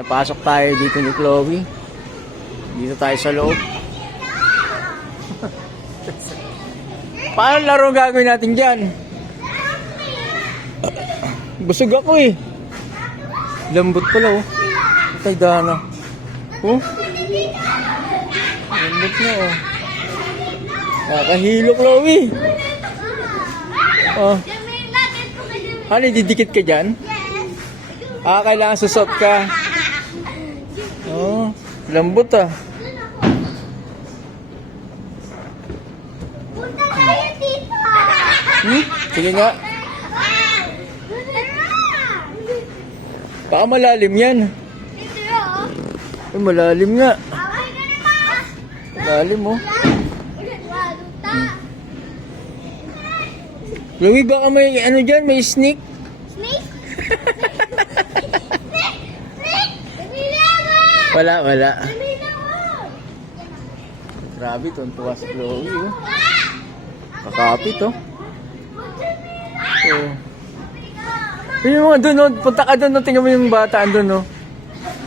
Pinapasok tayo dito ni Chloe. Dito tayo sa loob. Paano laro gagawin natin dyan? Busog ako eh. Lambot pala oh. Patay dana. Oh. Lambot na oh. Nakahilo Chloe. Oh. Ano, didikit ka dyan? Kailangan susot ka. Oh, lambot ah. Punta tayo dito. Sige nga. Baka malalim yan. Dito oh. Ay, malalim nga. Away ka naman. Malalim oh. Waluta. Chloe, baka may ano dyan, may snake. Snake? Snake? Snake? Wala. Lumilangon. Grabe, tuntua si Chloe oh. Kakapit oh. Oh. Yung mga doon oh, punta ka doon oh, tingnan mo yung bata doon oh.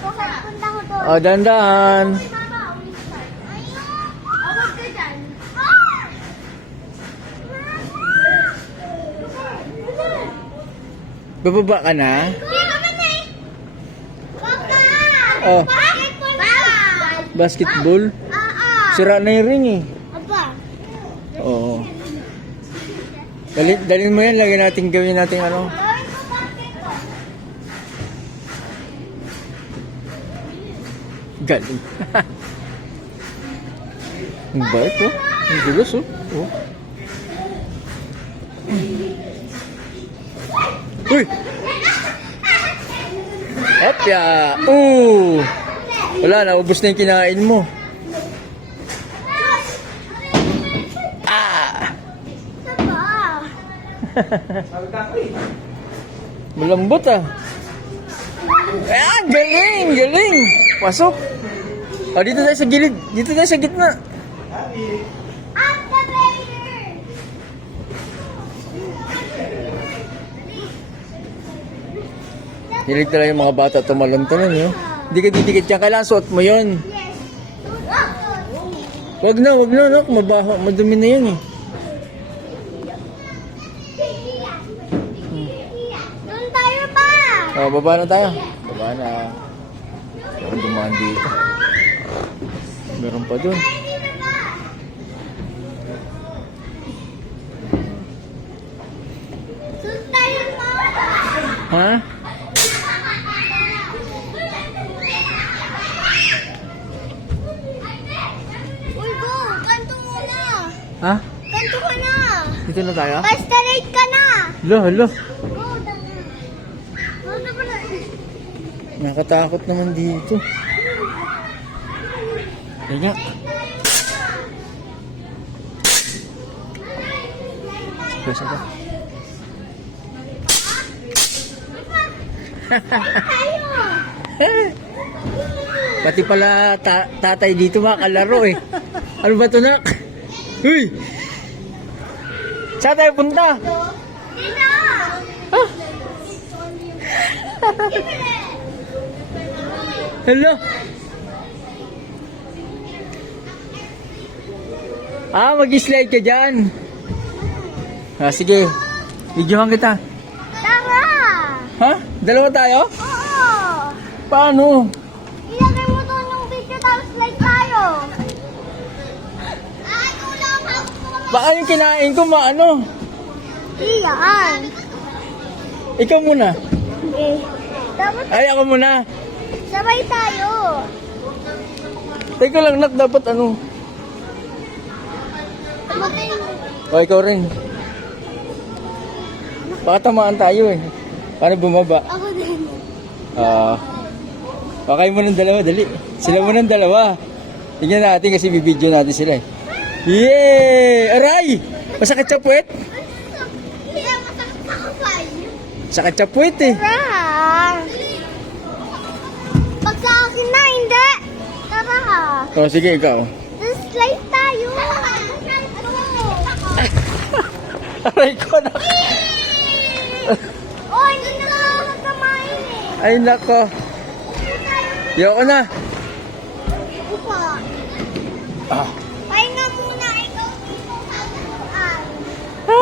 Punta ko doon. Oh, dandahan. Mama, uwi ka. Ayun. Awag ka dyan. Bababa ka na? Kuya ka man eh. Wag ka. Oh. Basketball. Basketball? Ah. Sira na yung ring eh. Aba. Oo. Dalhin mo yan, lagyan natin gawin natin ano. Gawin ko basketball. Galing. Ang bait oh. Ang gulos oh. Oh. Uy! Hopya! Wala, naubos na yung kinain mo. Malambot ah. Ayan, galing. Pasok. Dito tayo sa gilid. Dito tayo sa gitna. Hilig talaga yung mga bata tumalon-talon yun. Hindi ka didikit yan. Kailangan suot mo yun. Wag na, no. Mabaho, madumi na yun eh. Doon tayo pa. Baba na tayo. Baba na. Meron dumaan dito. Meron pa dun. Doon tayo pa. Ha? Uy, go. Kanto muna. Ha? Kanto ka na. Dito na tayo? Basta late ka na. Hala. Go, tara. Go, tara. Nakatakot naman dito. Kaya. Basta ka. Tayo. Pati pala tatay dito makalaro eh. Ano ba ito nak? Uy! Saan tayo punta? Dina. Hello? Mag-slide ka dyan. Sige. Videohan kita. Tara. Ha? Dalawa tayo? Oo. Paano? Ilagay mo doon yung video tapos like tayo. Ay, ulang Baka yung kinain ko maano? Iyan. Ikaw muna. Okay. Dapat Ay, ako muna. sabay tayo. Teka lang, nak, dapat ano? O, ikaw rin. Baka tamaan tayo eh. Paano bumaba? Ako din. Pakay mo ng dalawa, dali. Sila mo ng dalawa. Tingnan natin kasi bibidyo natin sila eh. Yay! Aray! Masakit sa puwet? Hindi ako masakapay. Sakit sa puwet eh. Tara. Pag sa akin na, hindi. Tara. O, sige, ikaw. Slide tayo. Aray ko na. Oh, hindi na ako magkamain eh. Ay, nako. Dito tayo Ayoko na. Upa. Ah.